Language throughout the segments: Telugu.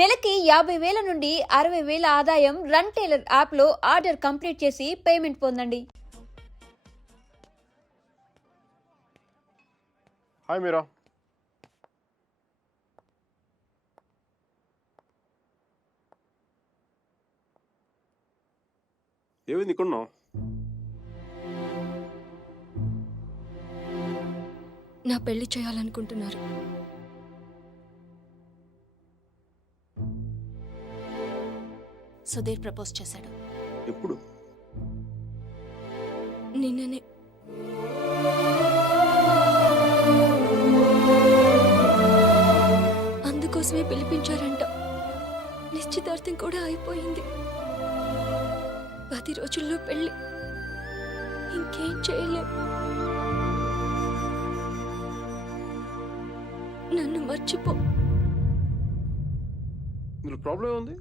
నెలకి 50,000 నుండి 60,000 ఆదాయం రన్ టైలర్ యాప్లో ఆర్డర్ కంప్లీట్ చేసి పేమెంట్ పొందండి. హాయ్ మీరా. ఏమైంది ఇక్కడున్నావు? నా పెళ్లి చేయాలనుకుంటున్నారు. సుధీర్ ప్రపోజ్ చేశాడు. ఎప్పుడు? నిన్ననే. అందుకోసమే పిలిపించారంట. నిశ్చితార్థం కూడా అయిపోయింది. 10 రోజుల్లో పెళ్లి. ఇంకేం చేయలేం. నన్ను మర్చిపో. ఇందులో ప్రాబ్లం ఉంది?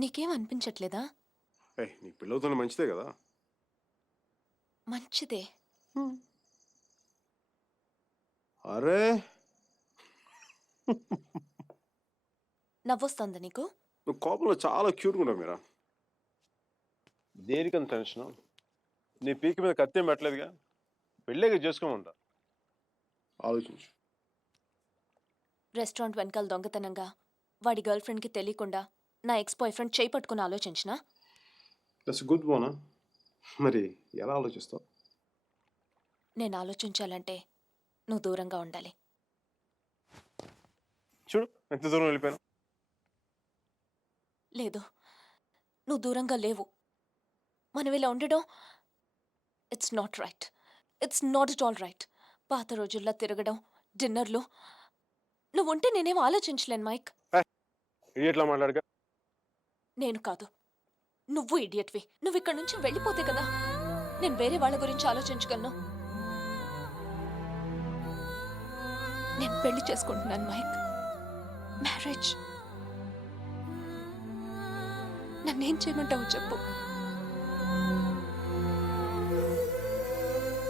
నీకేం అనిపించట్లేదా? నీ పిల్లలతో మంచిదే కదా. మంచిదే. అరే నవ్వొస్తుందా నీకు? నువ్వు కోపంలో చాలా క్యూట్గా ఉన్నావు మీరా. దేనికంత టెన్షన్? నీ పీక మీద కత్తి ఏం పెట్టలేదుగా. పెళ్ళేగా చేసుకోమంటా. ఆలోచించు. రెస్టారెంట్ వెనకాల దొంగతనంగా వాడి గర్ల్ ఫ్రెండ్కి తెలియకుండా నా ఎక్స్ బాయ్ ఫ్రెండ్ చేయి పట్టుకుని ఆలోచించినా? దట్స్ గుడ్ బోనా. మరి ఎలా ఆలోచిస్తావు? నేను ఆలోచించాలంటే నువ్వు దూరంగా ఉండాలి. చూడు ఎంత దూరం వెళ్ళిపోయాను. లేదు, నువ్వు దూరంగా లేవు. మనం ఇలా ఉండడం it's not right. It's not it all right. పాత రోజుల్లో తిరగడం, డిన్నర్లు, నువ్వు ఉంటే నేనేం ఆలోచించలేను మైక్. ఇడియట్లా మాట్లాడగా. నేను కాదు, నువ్వు ఇడియట్వి. నువ్వు ఇక్కడి నుంచి వెళ్ళిపోతే కదా నేను వేరే వాళ్ళ గురించి ఆలోచించగలను. నేను పెళ్లి చేసుకుంటున్నాను మైక్. మ్యారేజ్. నన్నేం చేయమంటావు చెప్పు.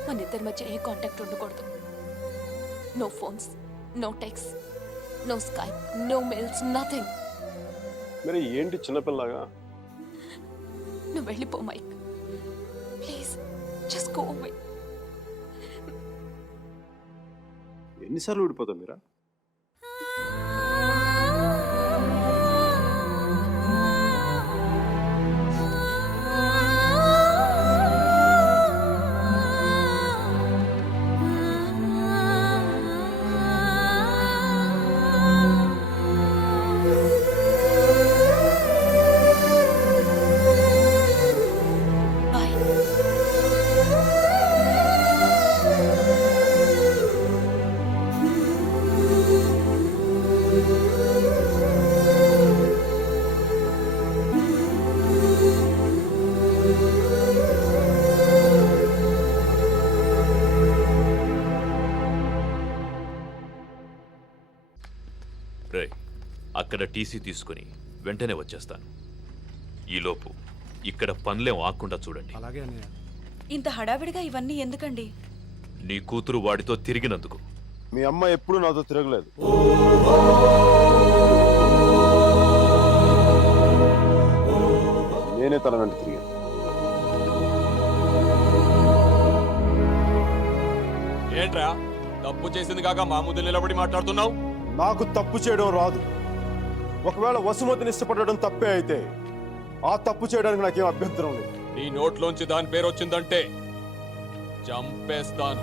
మన ఇద్దరి మధ్య ఏ కాంటాక్ట్ ఉండకూడదు. No phones, no text, no Skype, no mails, nothing. మరి ఏంటి చిన్నపిల్లగా? నువ్వు వెళ్ళిపో Mike. Please just go away. ఎన్నిసార్లు ఊడిపోతావు మీరా? బాయ్. రే, అక్కడ టీసీ తీసుకుని వెంటనే వచ్చేస్తాను. ఈలోపు ఇక్కడ పనులేం ఆకుండా చూడండి. ఇంత హడావిడిగా ఇవన్నీ ఎందుకండి? నీ కూతురు వాడితో తిరిగినందుకు. మీ అమ్మ ఎప్పుడు నాతో తిరగలేదు. నేనే తన వెంట తిరిగాను. ఏంట్రా, తప్పు చేసింది కాక మా ముందు నిలబడి మాట్లాడుతున్నావు? నాకు తప్పు చేయడం రాదు. ఒకవేళ వసుమతిని ఇష్టపడడం తప్పే అయితే ఆ తప్పు చేయడానికి నాకేం అభ్యంతరం లేదు. నీ నోట్లోంచి దాని పేరు వచ్చిందంటే చంపేస్తాను.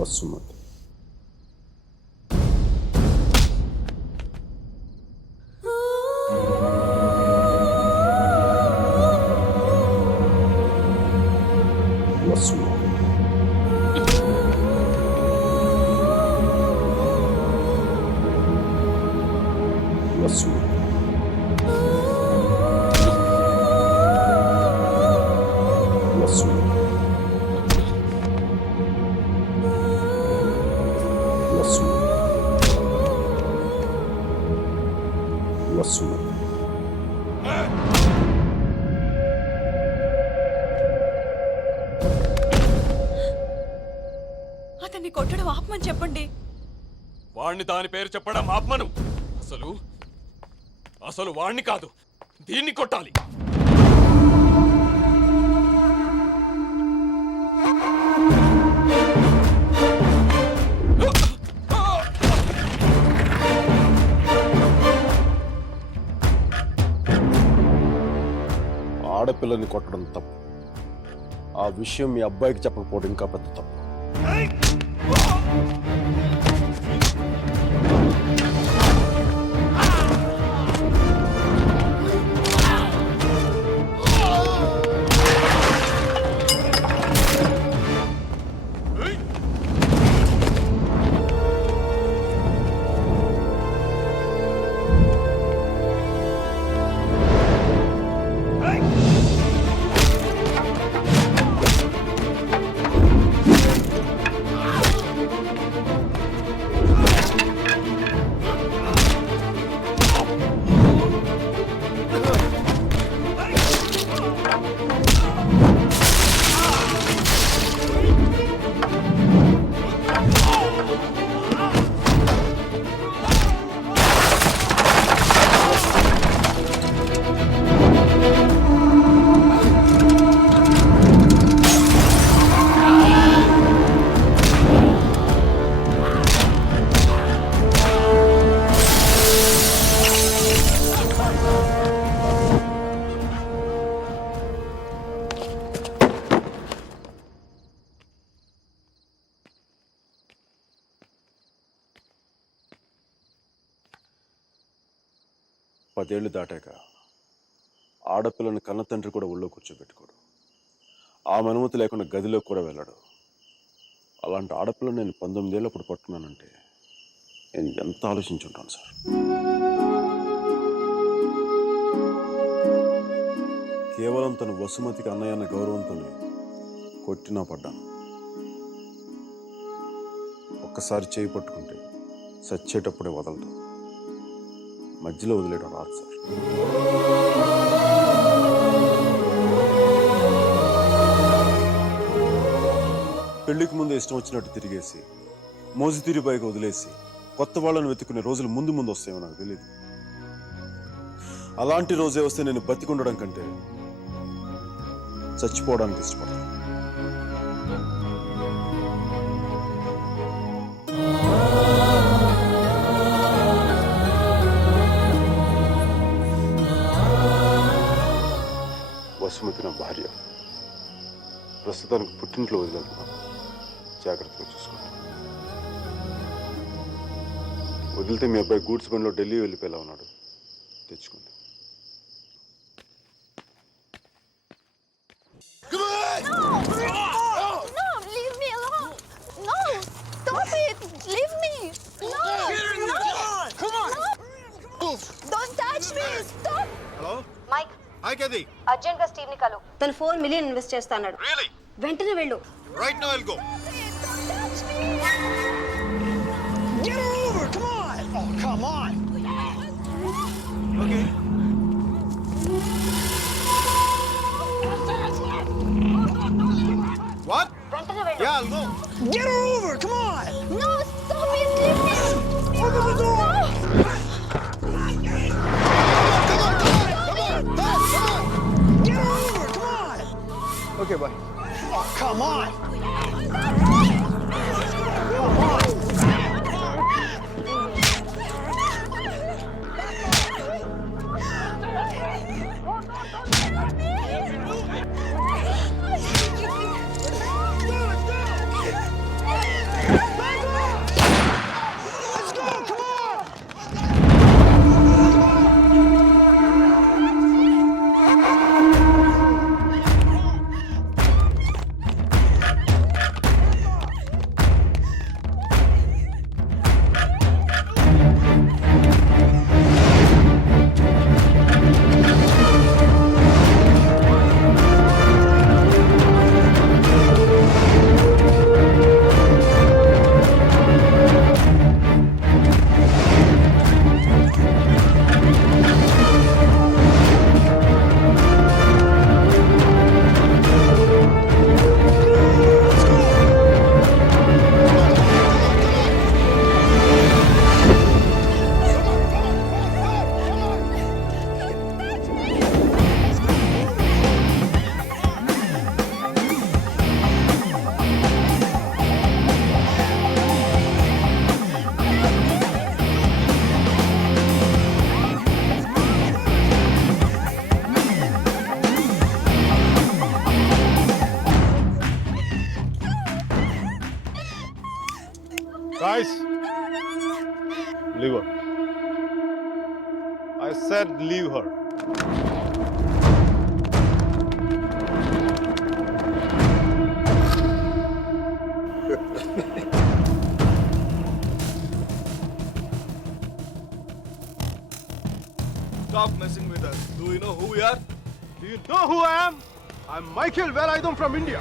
వసుమతి వసుమతి వసుమతి వసుమతి అతన్ని కొట్టడం ఆపమని చెప్పండి. వాణ్ణి దాని పేరు చెప్పడం ఆత్మను. అసలు వాణ్ణి కాదు, దీన్ని కొట్టాలి. ఆడపిల్లని కొట్టడం తప్పు. ఆ విషయం మీ అబ్బాయికి చెప్పకపోవడం ఇంకా పెద్ద తప్పు. పదేళ్లు దాటాక ఆడపిల్లని కన్న తండ్రి కూడా ఒళ్ళో కూర్చోబెట్టుకోడు. ఆమె అనుమతి లేకుండా గదిలోకి కూడా వెళ్ళాడు. అలాంటి ఆడపిల్లని నేను 19 ఏళ్ళప్పుడు పట్టుకున్నానంటే నేను ఎంత ఆలోచించుంటాను సార్. కేవలం తన వసుమతికి అన్నయ్య అన్న గౌరవంతోనే కొట్టినా పడ్డాను. ఒక్కసారి చేయి పట్టుకుంటే చచ్చేటప్పుడే వదలదు. మధ్యలో వదిలేయడం రాదు సార్. పెళ్లికి ముందు ఇష్టం వచ్చినట్టు తిరిగేసి మోజుతీరి బైక్ వదిలేసి కొత్త వాళ్ళని వెతుకునే రోజులు ముందు ముందు వస్తాయో నాకు తెలియదు. అలాంటి రోజే వస్తే నేను బతికుండడం కంటే చచ్చిపోవడానికి ఇష్టపడతాను. వసుమతి నా భార్య. ప్రస్తుతానికి పుట్టింట్లో వదిలేస్తున్నాను. జాగ్రత్తగా చూసుకోండి. వదిలితే మీ అబ్బాయి గూడ్స్ బండిలో ఢిల్లీ వెళ్ళిపోయేలా ఉన్నాడు. తెచ్చుకోండి. No, leave me alone. No, stop it. Leave me. No. No. Come on. Don't touch me. Stop. Hello Mike hi కేది అర్జెంట్ గా స్టీవ్ ని కలు. తను 4 మిలియన్ ఇన్వెస్ట్ చేస్తాడు. రియల్లీ వెంటనే వెళ్ళు. Right now I'll go. Don't touch me. Get over. Come on. Oh, come on. Okay. What? వెంటనే వెళ్ళు. Yeah, I'll go. Get over. Come on. No, stop it. Leave me. Open the door. Get over! Come on! Okay, bye. Oh, come on! Guys, leave her. I said leave her. Stop messing with us. Do you know who we are? Do you know who I am? I'm Michael Velayudham from India.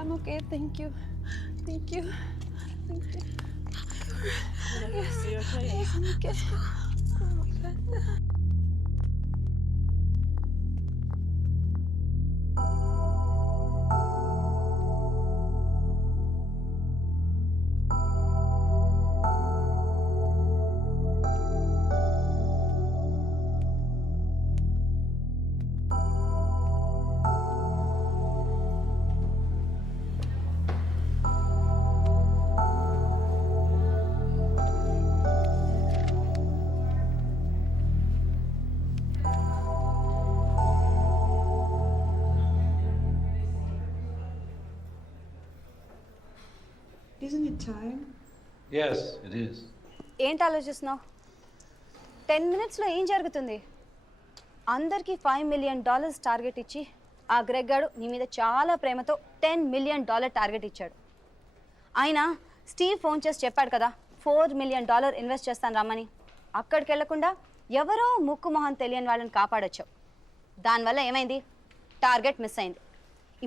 I'm okay. Thank you. Thank you. Thank you. Yes. Yes, I'm okay. Oh my God. Isn't it time? Yes, it is. ఏంటి ఆలోచిస్తున్నావు? 10 minutesలో ఏం జరుగుతుంది? అందరికీ $5 million టార్గెట్ ఇచ్చి ఆ గ్రెగ్ గాడు నీ మీద చాలా ప్రేమతో $10 million టార్గెట్ ఇచ్చాడు. ఆయన స్టీవ్ ఫోన్ చేసి చెప్పాడు కదా $4 million ఇన్వెస్ట్ చేస్తాను రమ్మని. అక్కడికి వెళ్లకుండా ఎవరో ముక్కు మొహం తెలియని వాళ్ళని కాపాడొచ్చావు. దానివల్ల ఏమైంది? టార్గెట్ మిస్ అయింది.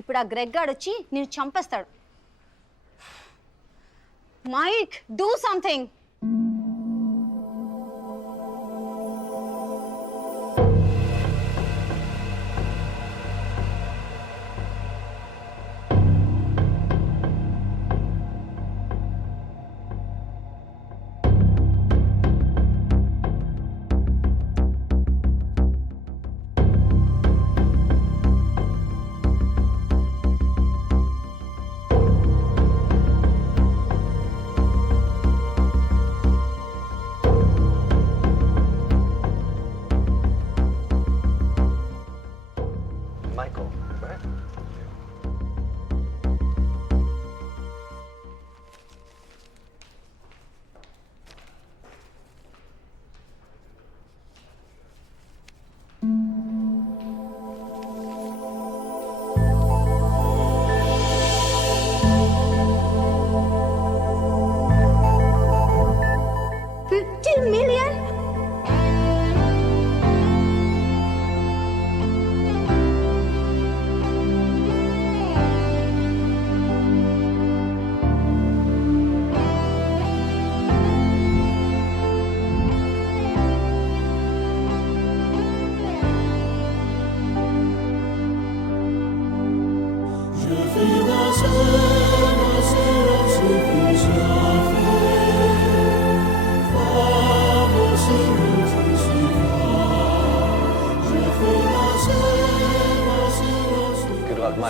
ఇప్పుడు ఆ గ్రెగ్ గాడు వచ్చి నిన్ను చంపేస్తాడు. Mike, do something.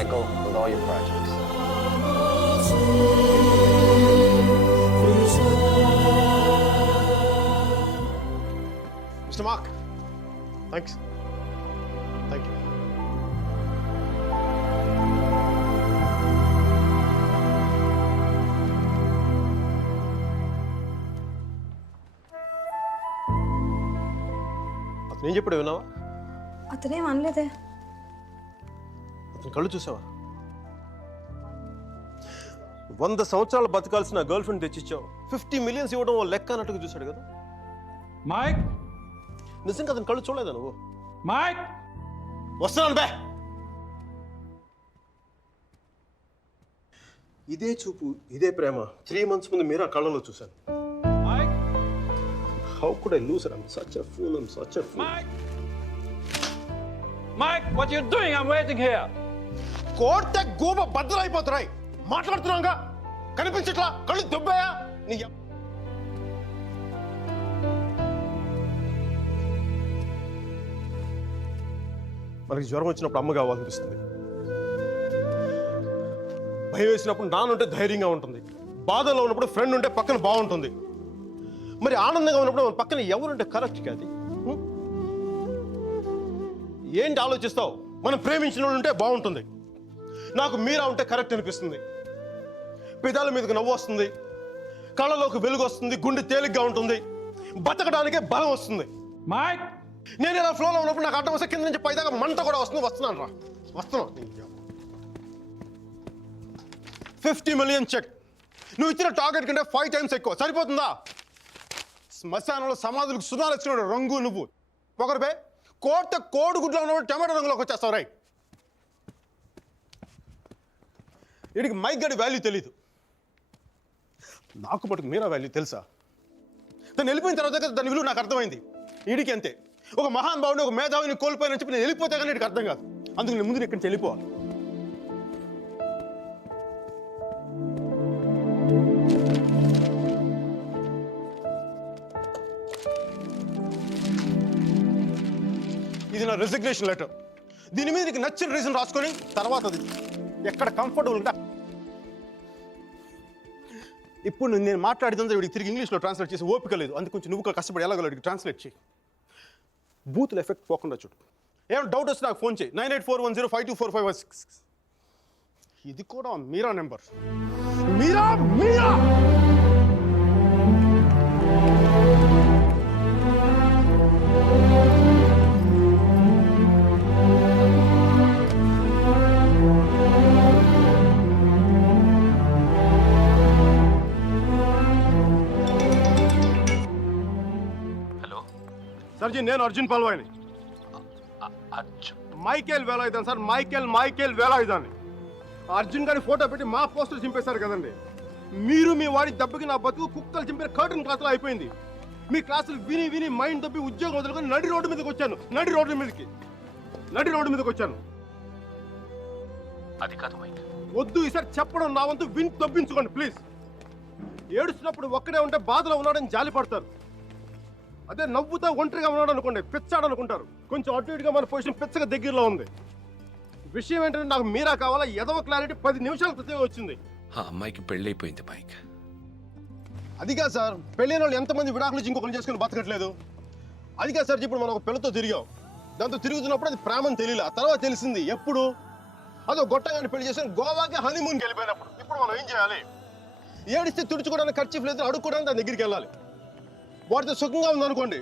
Michael, with all your projects. Mr. Mark, thanks. Thank you. అతను ఏం చెప్పాడు విన్నావా? అతనేం అనలేదే. అతని కళ్ళు చూసావా? 100 సంవత్సరాలు బతకాల్సిన గర్ల్ ఫ్రెండ్ తెచ్చిచ్చావు. 50 million ఇవ్వడం ఓ లెక్క అన్నట్టుగా చూశాడు కదా. Mike? నిజంగా అతని కళ్ళు చూడలేదా నువ్వు? Mike? వస్తున్నాను బే. ఇదే చూపు, ఇదే ప్రేమ 3 months ముందు మీరు ఆ కళ్ళలో చూశాను. Mike? How could I lose her? I'm such a fool. I'm such a fool. Mike? Mike, what are you doing? I'm waiting here. కోర్త గోబ బద్దలైపోతున్నాయి. మాట్లాడుతున్నాగా కనిపించట్లా? కళ్ళు దుబ్బాయా? నీ మనకి జ్వరం వచ్చినప్పుడు అమ్మ కావాలనిపిస్తుంది. భయం వేసినప్పుడు నాన్నుంటే ధైర్యంగా ఉంటుంది. బాధలో ఉన్నప్పుడు ఫ్రెండ్ ఉంటే పక్కన బాగుంటుంది. మరి ఆనందంగా ఉన్నప్పుడు మన పక్కన ఎవరుంటే కరెక్ట్ కాదు. ఏంటి ఆలోచిస్తావు? మనం ప్రేమించిన వాళ్ళు ఉంటే బాగుంటుంది. నాకు మీరా ఉంటే కరెక్ట్ అనిపిస్తుంది. పెదాల మీదకి నవ్వు వస్తుంది, కళ్ళలోకి వెలుగు వస్తుంది, గుండె తేలిగ్గా ఉంటుంది, బతకడానికే బలం వస్తుంది. Mike? నేను ఇలా ఫ్లోలో ఉన్నప్పుడు నాకు అడ్డం వస్తే కింద నుంచి పైదాకా మంట కూడా వస్తుంది. వస్తున్నాను రా, వస్తున్నాను. 50 million చెక్. నువ్వు ఇచ్చిన టార్గెట్ కంటే 5 times ఎక్కువ. సరిపోతుందా? శ్మశానంలో సమాధులకు సుధాలు వచ్చినాడు రంగు నువ్వు. పొగరుపే కోడి గుడ్లో ఉన్నప్పుడు టమాటో రంగులోకి వచ్చేస్తావు. రై, వీడికి మైక్ గడి వాల్యూ తెలీదు. నాకు పట్టుకు మీరా వాల్యూ తెలుసా? తను వెళ్ళిపోయిన తర్వాత దాని విలువ నాకు అర్థమైంది. వీడికి అంతే. ఒక మహాన్ భావుని, ఒక మేధావిని కోల్పోయినని చెప్పి నేను వెళ్ళిపోతే కానీ వీడికి అర్థం కాదు. అందుకు నేను ముందు ఇక్కడి నుంచి వెళ్ళిపోవాలి. ఇది నా రెసిగ్నేషన్ లెటర్. దీని మీద నీకు నచ్చిన రీజన్ రాసుకొని తర్వాత అది ఎక్కడ కంఫర్టబుల్ ఉంటా. ఇప్పుడు నేను మాట్లాడితే వీడికి తిరిగి ఇంగ్లీష్లో ట్రాన్స్లేట్ చేసి ఓపిక లేదు. అందుకు కొంచెం నువ్వు కష్టపడి ఎలాగో ట్రాన్స్లేట్ చేయి. బూతుల ఎఫెక్ట్ పోకుండా చూడు. ఏమైనా డౌట్ వస్తే నాకు ఫోన్ చేయి. 9841052456. ఇది కూడా మీరా నెంబర్. మీరా మీరా సర్జీ, నేను అర్జున్ పల్వాయిని. Michael Velayudhan sir. మైకేల్ వేలాయుధాన్ని. అర్జున్ గారి ఫోటో పెట్టి మా పోస్టర్ చింపేశారు కదండి. మీరు మీ వాడి దెబ్బకి నా బతుకు కుక్కలు చింపిన కర్టన్ క్లాస్లో అయిపోయింది. మీ క్లాసులు విని విని మైండ్ దబ్బి ఉద్యోగం వదులుకొని నడి రోడ్డు మీదకి వచ్చాను. నడి రోడ్డు మీదకి వచ్చాను. అది కాదు మైక్. వద్దు, ఈసారి చెప్పడం నా వంతు. విని తప్పించుకోండి ప్లీజ్. ఏడుస్తున్నప్పుడు ఒక్కడే ఉంటే బాధలో ఉన్నాడని జాలి పడతారు. అదే నవ్వుతా ఒంటరిగా ఉన్నాడు అనుకోండి, పిచ్చాడు అనుకుంటారు. కొంచెం అటు ఇటుగా మన పొజిషన్ పిచ్చగా దగ్గరలో ఉంది. విషయం ఏంటంటే నాకు మీరా కావాలా? ఎదవ క్లారిటీ 10 నిమిషాల క్రితం వచ్చింది. ఆ అమ్మాయికి పెళ్ళైపోయింది మైక్. అదిగా సార్, పెళ్ళైన వాళ్ళు ఎంతమంది విడాకులు ఇంకొకరు చేసుకుని బతకట్లేదు. అదిగా సార్, ఇప్పుడు మనం ఒక పిల్లతో తిరిగాం. దాంతో తిరుగుతున్నప్పుడు అది ప్రేమని తెలియలే. ఆ తర్వాత తెలిసింది. ఎప్పుడు? అదో గొట్టగాని పెళ్లి చేసుకుని గోవాకి హనీమూన్కి వెళ్ళిపోయినప్పుడు. ఇప్పుడు మనం ఏం చేయాలి? ఏడిస్తే తుడుచుకోవడానికి ఖర్చు లేదు, అడుక్కోవడానికి దాని దగ్గరికి వెళ్ళాలి. వాడితో సుఖంగా ఉందనుకోండి,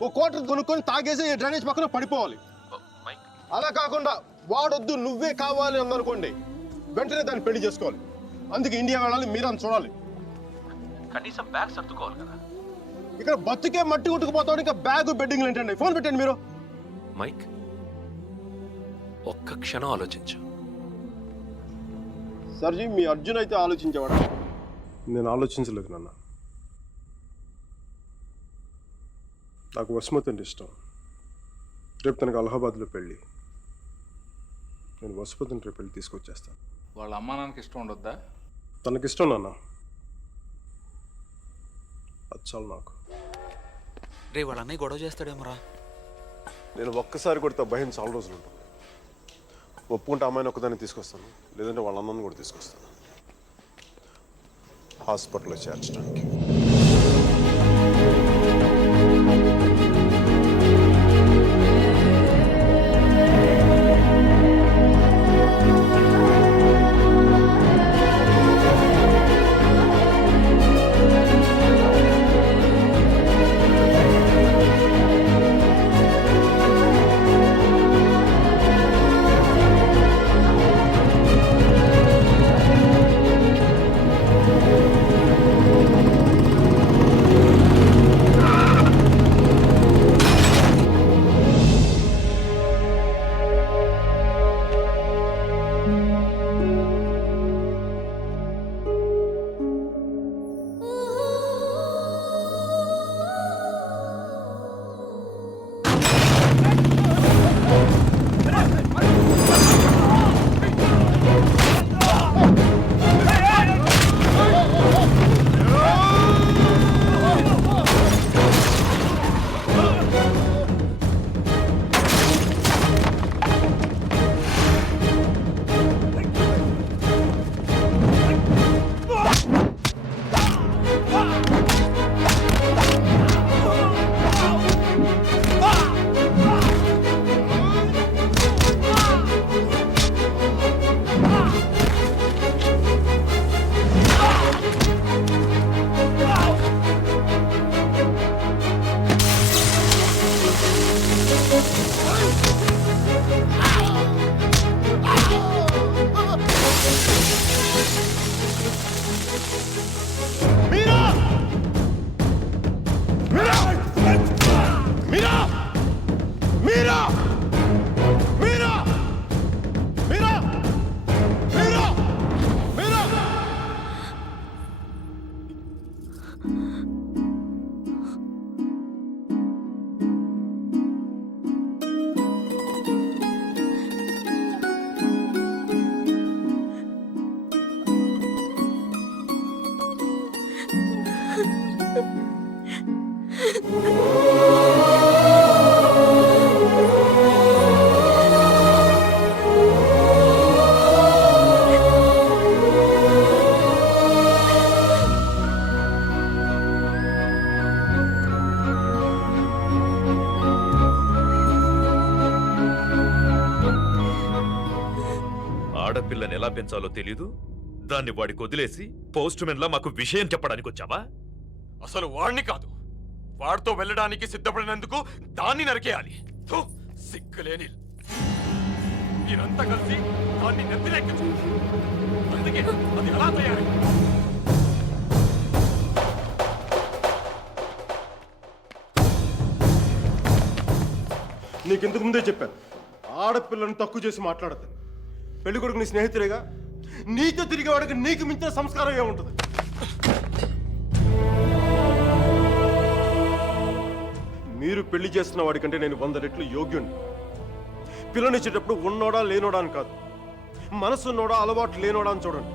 ఓ కోటర్ కొనుక్కొని తాగేసి డ్రైనేజ్ పక్కన పడిపోవాలి. అలా కాకుండా వాడొద్దు నువ్వే కావాలి అందనుకోండి, వెంటనే దాన్ని పెళ్లి చేసుకోవాలి. అందుకే ఇండియా వెళ్ళాలి, మీరని చూడాలి. కనీసం బ్యాగ్ సర్దుకోవాలి కదా. ఇక్కడ బతుకే మట్టి కొట్టుకుపోతాడు, ఇంకా బ్యాగ్ బెడ్డింగ్ ఏంటండి? ఫోన్ పెట్టండి మీరు. మైక్, ఒక్క క్షణం ఆలోచించు. సర్జీ, మీ అర్జున్ అయితే ఆలోచించేవాడు. నేను ఆలోచించలేదు నాన్న. నాకు వసుమతి అంటే ఇష్టం. రేపు తనకు అలహాబాద్లో పెళ్ళి. నేను వసుమతిని రేపు పెళ్ళి తీసుకొచ్చేస్తాను. వాళ్ళ అమ్మా నాన్నకి ఇష్టం ఉండొద్దా? తనకిష్టం నాన్న. అది చాలు నాకు. రే వాళ్ళ అన్నయ్య గొడవ చేస్తాడేమోరా. నేను ఒక్కసారి కొడితే భయం చాలా రోజులు ఉంటుంది. ఒప్పుకుంటే అమ్మాయిని ఒక్కదాన్ని తీసుకొస్తాను, లేదంటే వాళ్ళ అమ్మని కూడా తీసుకొస్తాను హాస్పిటల్లో చేర్చడానికి. ఆడపిల్లని ఎలా పెంచాలో తెలీదు, దాన్ని వాడికి వదిలేసి పోస్ట్ మెన్ లా మాకు విషయం చెప్పడానికి వచ్చావా? అసలు వాడిని కాదు, వాడితో వెళ్ళడానికి సిద్ధపడినందుకు దాన్ని నరికేయాలి. థు, సిగ్గులేని మీరంతా కలిసి దాన్ని నెత్తిలెక్కించు. అందుకే అది అలా తయారై నీకెందుకు ముందే చెప్పాను, ఆడపిల్లని తక్కువ చేసి మాట్లాడద్దు. పెళ్లి కొడుకు నీ స్నేహితుడేగా, నీతో తిరిగే వాడికి నీకు మించిన సంస్కారం ఏముంటుంది? మీరు పెళ్లి చేస్తున్న వాడికంటే నేను 100 రెట్లు యోగ్యుణ్ణి. పిల్లనిచ్చేటప్పుడు ఉన్నోడా లేనోడా అని కాదు, మనసున్నోడా అలవాటు లేనోడా అని చూడండి.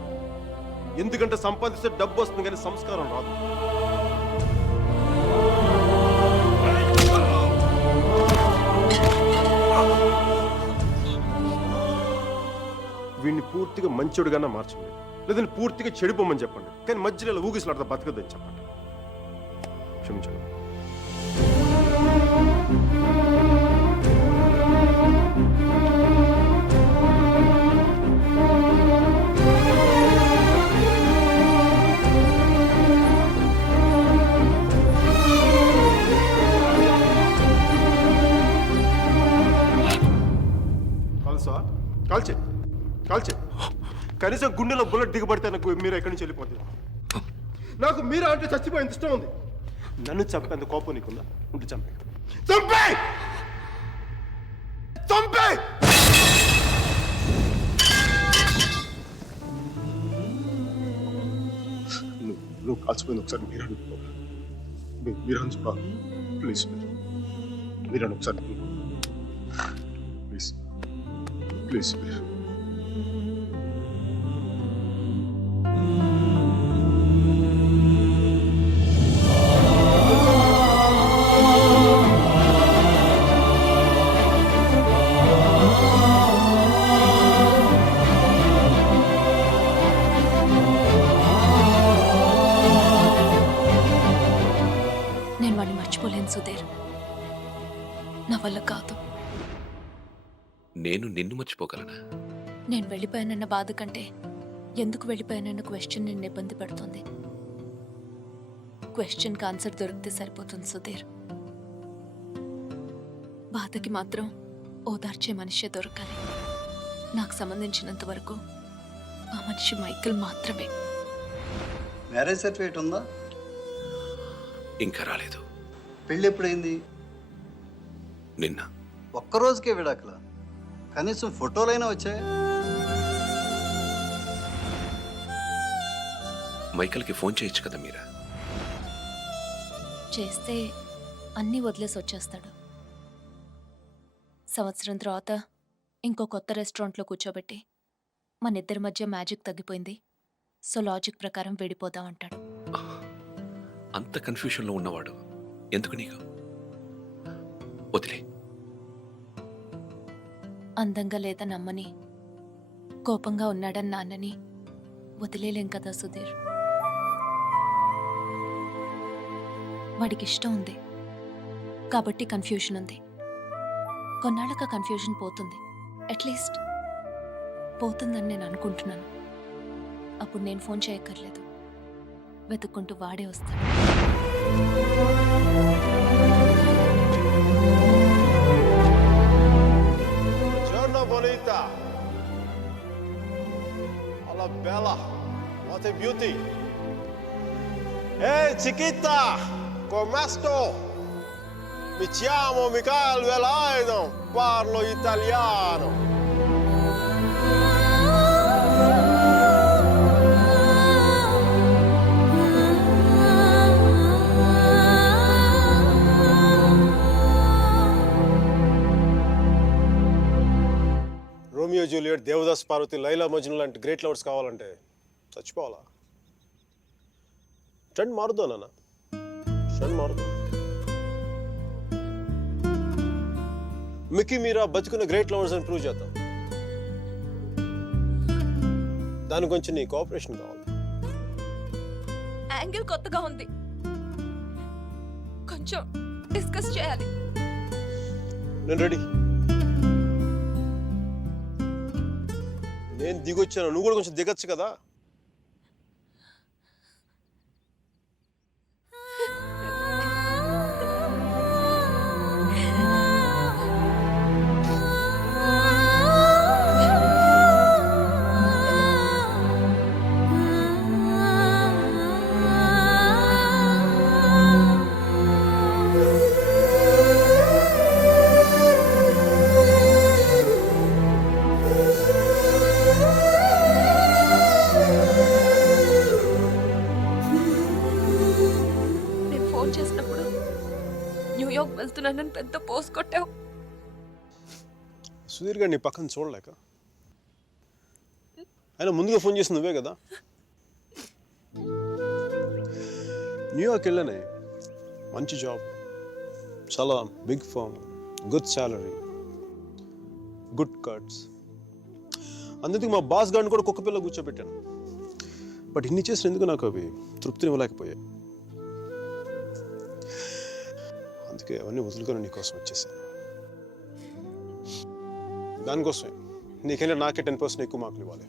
ఎందుకంటే సంపాదిస్తే డబ్బు వస్తుంది కానీ సంస్కారం రాదు. వీడిని పూర్తిగా మంచోడుగానే మార్చండి, లేదంటే పూర్తిగా చెడిపోమని చెప్పండి. కానీ మధ్యలో ఊగిసలాడతా బతకద్దని చెప్పండి. క్షమించండి. కాల్సా? కాల్చే కాల్చే. కనీసం గుండెలో బుల్లెట్ దిగబడితే నాకు మీరు ఎక్కడి నుంచి వెళ్ళిపోతుంది. నాకు మీరు అంటే చచ్చిపోయేంత ఇష్టం ఉంది. నన్ను చంపేంత కోపం నీకుందా? ఉంటే చంపే చంపే చంపే. నువ్వు కాల్చిపోయింది ఒకసారి మీరు అని చూడాలి. ప్లీజ్ మీరు అని ఒకసారి ప్లీజ్ ప్లీజ్ ప్లీజ్. నా వల్ల కాదు. నేను నిన్ను మర్చిపోగలనా? నేను వెళ్ళిపోయానన్న బాధ కంటే ఎందుకు వెళ్ళిపోయానన్న క్వశ్చన్ నిన్ను ఇబ్బంది పెడుతుంది. క్వశ్చన్కి ఆన్సర్ దొరికితే సరిపోతుంది సుధీర్. బాధకి మాత్రం ఓదార్చే మనిషే దొరకాలి. నాకు సంబంధించినంత వరకు ఆ మనిషి మైకిల్ మాత్రమే. మ్యారేజ్ సర్టిఫికేట్ ఉందా? ఇంకా రాలేదు. పెళ్ళి ఎప్పుడైంది? నిన్న. ఒక్కరోజుకే విడాకుల? కనీసం ఫోటోలైనా వచ్చాయి? మైకల్కి ఫోన్ చేయొచ్చు కదా మీరా? చేస్తే అన్నీ వదిలేసి వచ్చేస్తాడు. సంవత్సరం తర్వాత ఇంకో కొత్త రెస్టారెంట్లో కూర్చోబెట్టి మన ఇద్దరి మధ్య మ్యాజిక్ తగ్గిపోయింది, సో లాజిక్ ప్రకారం విడిపోదాం అంటాడు. అంత కన్ఫ్యూషన్లో ఉన్నవాడు ఎందుకు నీకు? వదిలే. అందంగా లేదని అమ్మని, కోపంగా ఉన్నాడని నాన్నని వదిలేలేం కదా సుధీర్. వాడికి ఇష్టం ఉంది కాబట్టి కన్ఫ్యూషన్ ఉంది. కొన్నాళ్ళక కన్ఫ్యూజన్ పోతుంది, అట్లీస్ట్ పోతుందని నేను అనుకుంటున్నాను. అప్పుడు నేను ఫోన్ చేయక్కర్లేదు, వెతుక్కుంటూ వాడే వస్తాడు. Giorno bonita. Alla bella. What a beauty. Hey chiquita, come sto? Mi chiamo Michael Velaino, parlo italiano. Romeo Juliet, Devdas Parvati, Laila Majnu లాంటి గ్రేట్ లవర్స్ కావాలంటే చచ్చిపోవాలా? ట్రెండ్ మారుద్దా నాన్న, ట్రెండ్ మారుద్దాం. మిక్కీ మీరా బతుకున్న గ్రేట్ లవర్స్ అని ప్రూవ్ చేద్దాం. దాని కొంచెం నీ కోఆపరేషన్ కావాలి. యాంగిల్ కొత్తగా ఉంది, కొంచెం డిస్కస్ చేయాలి. నేను రెడీ. నేను దిగొచ్చాను, నువ్వు కూడా కొంచెం దిగచ్చు కదా. నేను ఫోన్ చేసినప్పుడు న్యూయార్క్ వెళ్తున్నానని పెద్ద పోస్ట్ కొట్టావు. సుధీర్ గారు నీ పక్కన చూడలేక, ఆయన ముందుగా ఫోన్ చేసి నువ్వే కదా. న్యూయార్క్ వెళ్ళానే, మంచి జాబ్, చాలా big firm, good salary, good cuts. అందుకే మా బాస్ గారిని కూడా కుక్క పిల్ల కూర్చోబెట్టాను. బట్ ఇన్ని చేసిన ఎందుకు నాకు అవి తృప్తినివ్వలేకపోయాయి. అందుకే అవన్నీ వదులుకొని నీకోసం వచ్చేసాను. దానికోసమే నీకంటే నాకే 10% ఎక్కువ మార్కులు ఇవ్వాలి.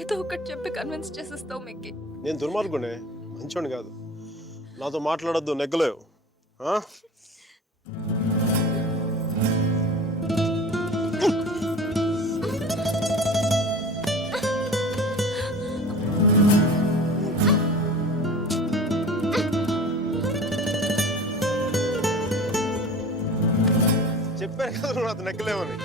ఏదో ఒకటి చెప్పి కన్విన్స్ చేసేస్తావు మిక్కీ. నేను దుర్మార్గునే, మంచోని కాదు. నాతో మాట్లాడొద్దు, నెగ్గలేవు. చెప్పాను కదా నువ్వు నాతో నెగ్గలేవని.